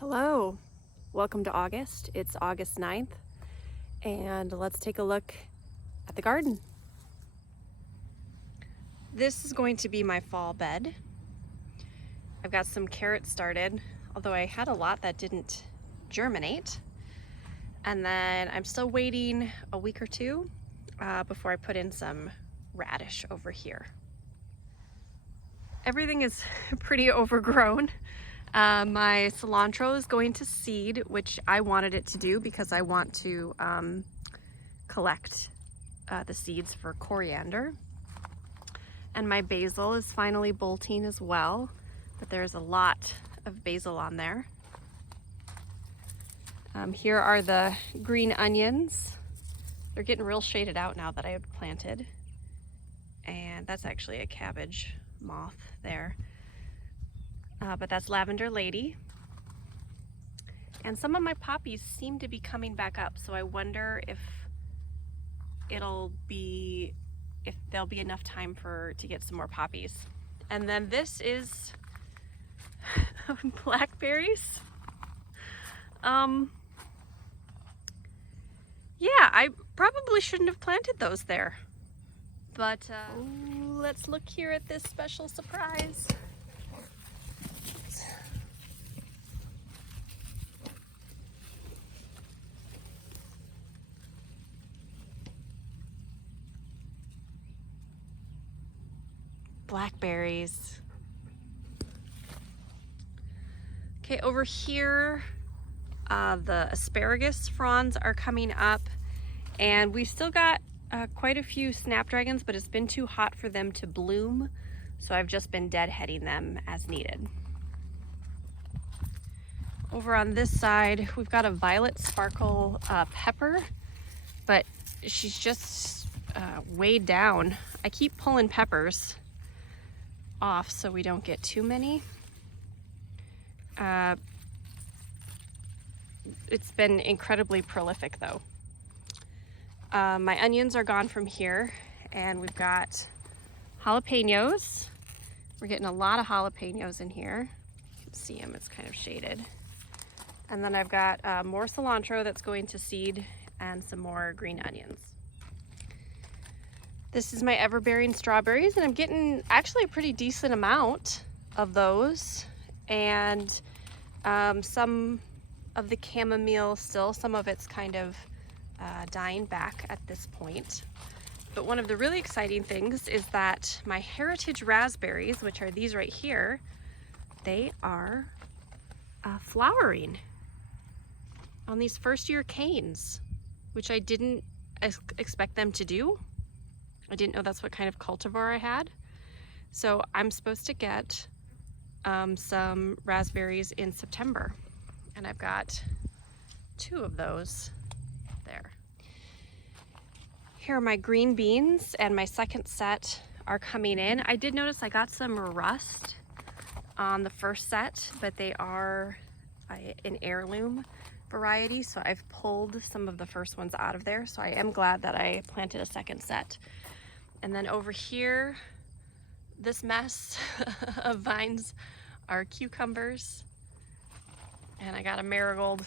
Hello, welcome to August. It's August 9th, and let's take a look at the garden. This is going to be my fall bed. I've got some carrots started, although I had a lot that didn't germinate. And then I'm still waiting a week or two before I put in some radish over here. Everything is pretty overgrown. My cilantro is going to seed, which I wanted it to do because I want to collect the seeds for coriander. And my basil is finally bolting as well, but there's a lot of basil on there. Here are the green onions. They're getting real shaded out now that I have planted. And that's actually a cabbage moth there. But that's Lavender Lady. And some of my poppies seem to be coming back up, so I wonder if there'll be enough time to get some more poppies. And then this is blackberries. Yeah, I probably shouldn't have planted those there. But let's look here at this special surprise. Blackberries. Okay, over here, the asparagus fronds are coming up, and we've still got quite a few snapdragons, but it's been too hot for them to bloom, so I've just been deadheading them as needed. Over on this side, we've got a violet sparkle pepper, but she's just weighed down. I keep pulling peppers off so we don't get too many. It's been incredibly prolific though. My onions are gone from here, and we've got jalapenos. We're getting a lot of jalapenos in here. You can see them, it's kind of shaded. And then I've got more cilantro that's going to seed and some more green onions. This is my ever-bearing strawberries, and I'm getting actually a pretty decent amount of those. And some of the chamomile still, some of it's kind of dying back at this point. But one of the really exciting things is that my heritage raspberries, which are these right here, they are flowering on these first-year canes, which I didn't expect them to do. I didn't know that's what kind of cultivar I had. So I'm supposed to get some raspberries in September, and I've got 2 of those there. Here are my green beans, and my second set are coming in. I did notice I got some rust on the first set, but they are an heirloom variety, so I've pulled some of the first ones out of there, so I am glad that I planted a second set. And then over here, this mess of vines are cucumbers, and I got a marigold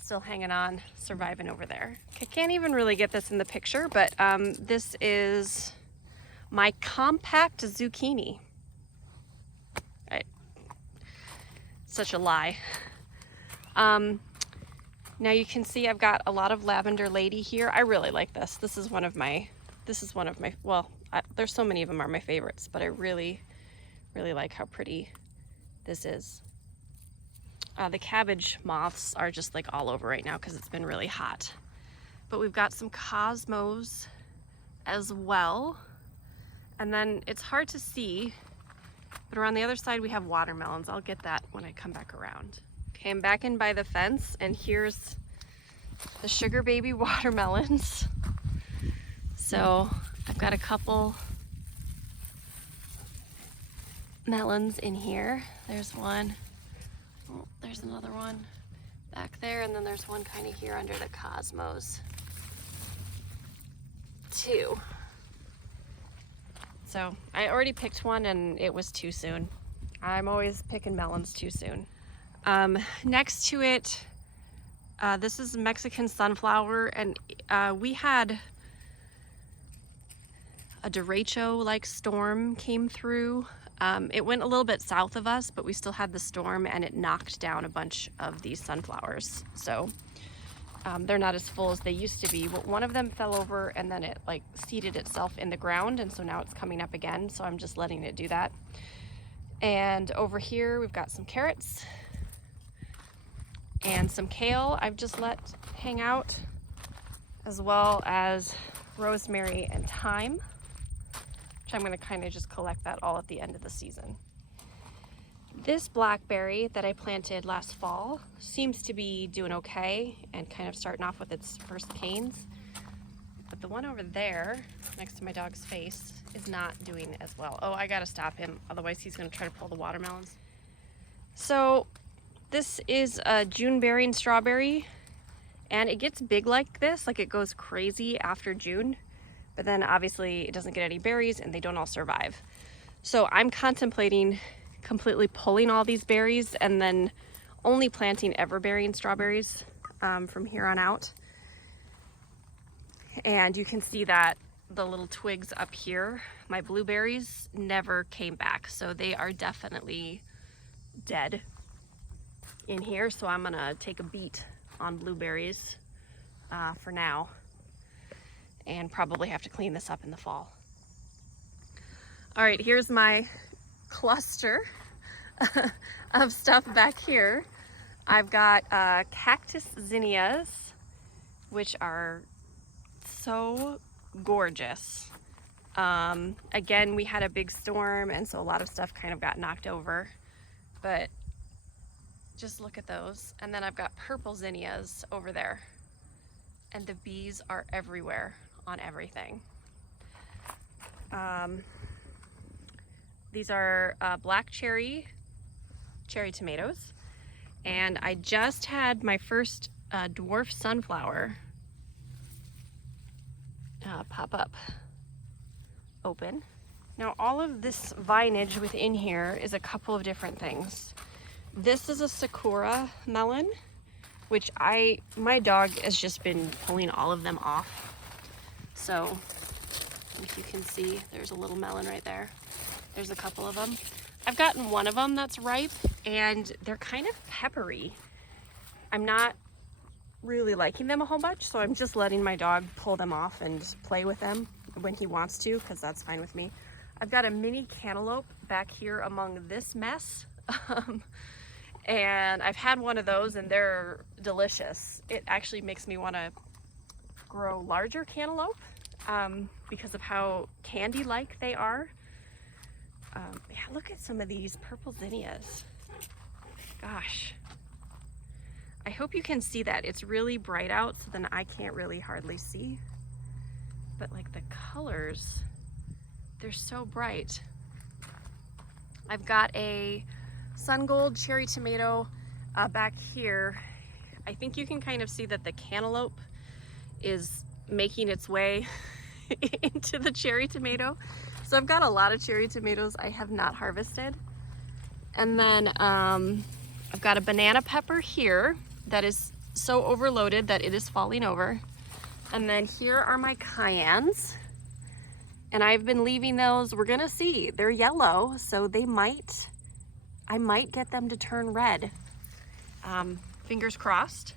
still hanging on, surviving over there. I can't even really get this in the picture, but this is my compact zucchini. Such a lie. Now you can see I've got a lot of Lavender Lady here. I really like this. This is one of my, well, there's so many of them are my favorites, but I really, really like how pretty this is. The cabbage moths are just like all over right now because it's been really hot. But we've got some cosmos as well. And then it's hard to see, but around the other side we have watermelons. I'll get that when I come back around. Okay, I'm back in by the fence, and here's the sugar baby watermelons. So I've got a couple melons in here. There's one. Oh, there's another one back there, and then there's one kind of here under the cosmos. 2. So I already picked one, and it was too soon. I'm always picking melons too soon. Next to it, this is Mexican sunflower, and we had a derecho-like storm came through. It went a little bit south of us, but we still had the storm, and it knocked down a bunch of these sunflowers. So they're not as full as they used to be. But one of them fell over, and then it like seeded itself in the ground, and so now it's coming up again. So I'm just letting it do that. And over here we've got some carrots and some kale I've just let hang out, as well as rosemary and thyme, which I'm going to kind of just collect that all at the end of the season. This blackberry that I planted last fall seems to be doing okay and kind of starting off with its first canes. But the one over there next to my dog's face is not doing as well. Oh, I gotta stop him, otherwise he's gonna try to pull the watermelons. So this is a June bearing strawberry, and it gets big like this, like it goes crazy after June, but then obviously it doesn't get any berries and they don't all survive. So I'm contemplating completely pulling all these berries and then only planting ever-bearing strawberries from here on out. And you can see that the little twigs up here, my blueberries never came back, so they are definitely dead in here. So I'm gonna take a beat on blueberries for now, and probably have to clean this up in the fall. All right, here's my cluster of stuff back here. I've got cactus zinnias, which are so gorgeous. Again, we had a big storm, and so a lot of stuff kind of got knocked over, but just look at those. And then I've got purple zinnias over there, and the bees are everywhere on everything. These are black cherry tomatoes, and I just had my first dwarf sunflower pop up open. Now all of this vinage within here is a couple of different things. This is a Sakura melon, which my dog has just been pulling all of them off. So if you can see, there's a little melon right there. There's a couple of them. I've gotten one of them that's ripe, and they're kind of peppery. I'm not really liking them a whole bunch, so I'm just letting my dog pull them off and play with them when he wants to, because that's fine with me. I've got a mini cantaloupe back here among this mess. And I've had one of those, and they're delicious. It actually makes me want to grow larger cantaloupe because of how candy-like they are. Yeah, look at some of these purple zinnias. Gosh. I hope you can see that. It's really bright out, so then I can't really hardly see. But like the colors, they're so bright. I've got a sun gold cherry tomato back here. I think you can kind of see that the cantaloupe is making its way into the cherry tomato. So I've got a lot of cherry tomatoes I have not harvested. And then I've got a banana pepper here that is so overloaded that it is falling over. And then here are my cayennes. And I've been leaving those, we're gonna see. They're yellow, so I might get them to turn red. Fingers crossed.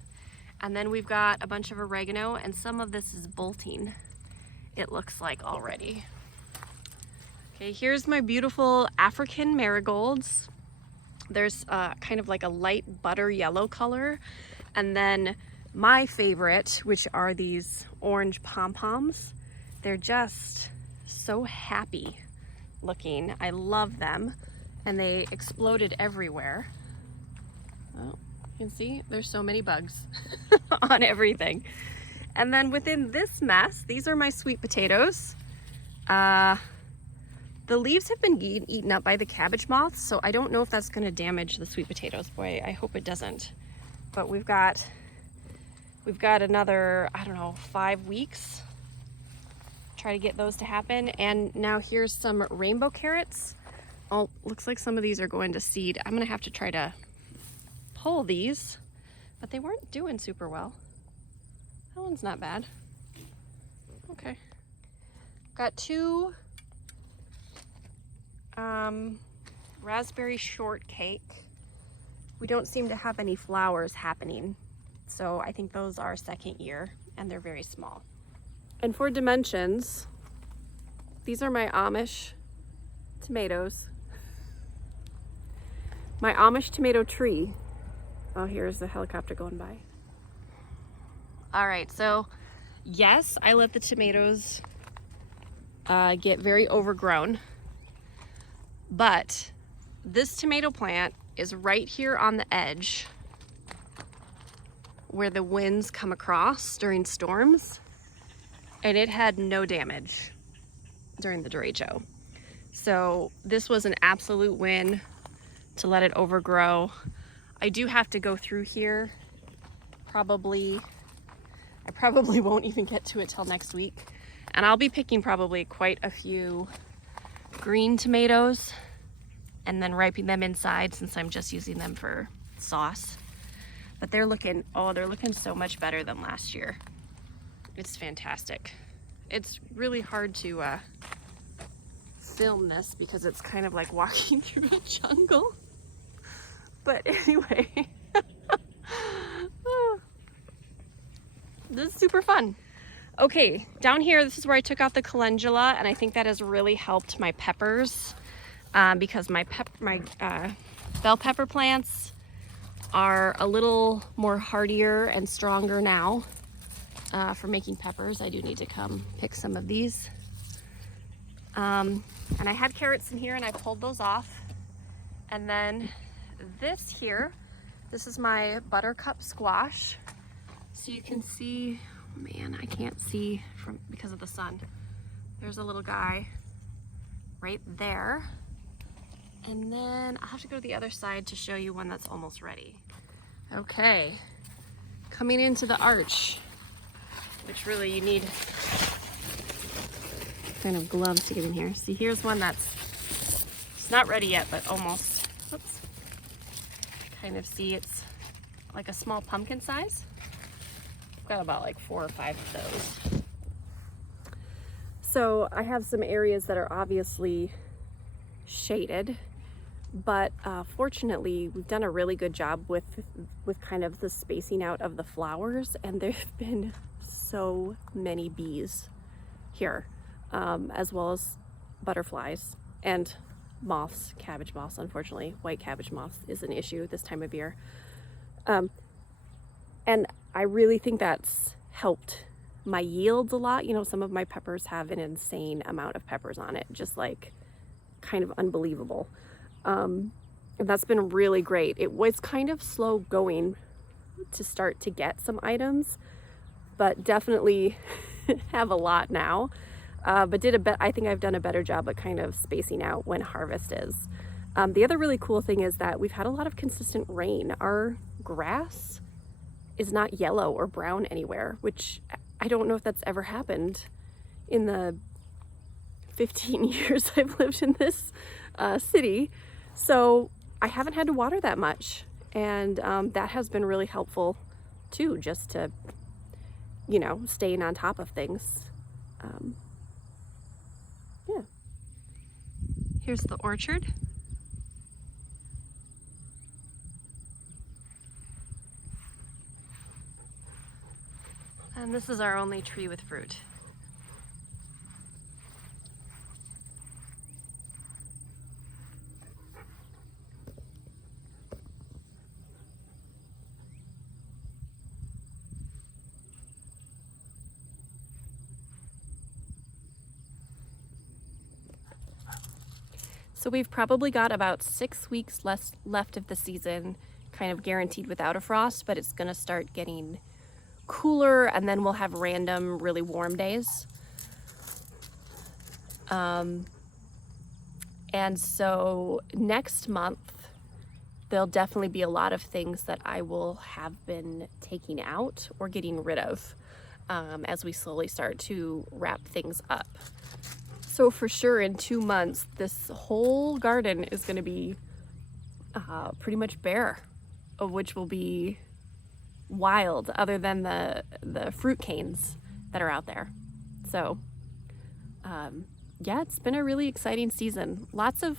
And then we've got a bunch of oregano, and some of this is bolting, it looks like already. Okay, here's my beautiful African marigolds. There's kind of like a light butter yellow color. And then my favorite, which are these orange pom-poms. They're just so happy looking. I love them. And they exploded everywhere. Oh, you can see there's so many bugs on everything. And then within this mess, these are my sweet potatoes. The leaves have been eaten up by the cabbage moths, so I don't know if that's gonna damage the sweet potatoes. Boy, I hope it doesn't. But we've got another, I don't know, 5 weeks. Try to get those to happen. And now here's some rainbow carrots. Oh, looks like some of these are going to seed. I'm gonna have to try to pull these, but they weren't doing super well. That one's not bad. Okay. Got two raspberry shortcake. We don't seem to have any flowers happening, so I think those are second year, and they're very small. And for dimensions, these are my Amish tomatoes. My Amish tomato tree. Oh, here's the helicopter going by. All right, so yes, I let the tomatoes get very overgrown, but this tomato plant is right here on the edge where the winds come across during storms, and it had no damage during the derecho. So this was an absolute win to let it overgrow. I do have to go through here. I probably won't even get to it till next week. And I'll be picking probably quite a few green tomatoes and then ripening them inside, since I'm just using them for sauce. But they're looking so much better than last year. It's fantastic. It's really hard to film this because it's kind of like walking through a jungle. But anyway, this is super fun. Okay, down here, this is where I took out the calendula, and I think that has really helped my peppers because my bell pepper plants are a little more hardier and stronger now for making peppers. I do need to come pick some of these. And I had carrots in here and I pulled those off. And then this here, this is my buttercup squash. So you can see, oh man, I can't see because of the sun. There's a little guy right there. And then I'll have to go to the other side to show you one that's almost ready. Okay, coming into the arch, which really you need kind of gloves to get in here. See, here's one it's not ready yet, but almost. Oops. Kind of see it's like a small pumpkin size. I've got about like 4 or 5 of those. So I have some areas that are obviously shaded, but fortunately we've done a really good job with kind of the spacing out of the flowers, and there have been so many bees here, as well as butterflies and moths, cabbage moths. Unfortunately, white cabbage moths is an issue this time of year, and I really think that's helped my yields a lot. You know, some of my peppers have an insane amount of peppers on it, just like kind of unbelievable. And that's been really great. It was kind of slow going to start to get some items, but definitely have a lot now. But I think I've done a better job at kind of spacing out when harvest is. The other really cool thing is that we've had a lot of consistent rain. Our grass is not yellow or brown anywhere, which I don't know if that's ever happened in the 15 years I've lived in this city. So I haven't had to water that much, and that has been really helpful too, just to, you know, staying on top of things. Yeah. Here's the orchard. And this is our only tree with fruit. So we've probably got about 6 weeks left of the season, kind of guaranteed without a frost, but it's gonna start getting cooler, and then we'll have random really warm days. And so next month, there'll definitely be a lot of things that I will have been taking out or getting rid of as we slowly start to wrap things up. So for sure in 2 months, this whole garden is going to be pretty much bare. of which will be wild, other than the fruit canes that are out there. So yeah, it's been a really exciting season. Lots of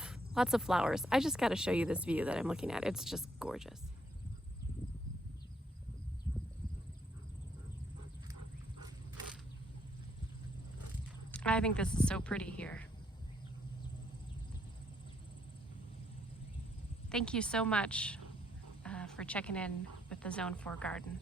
flowers. I just got to show you this view that I'm looking at. It's just gorgeous. I think this is so pretty here. Thank you so much for checking in with the Zone 4 garden.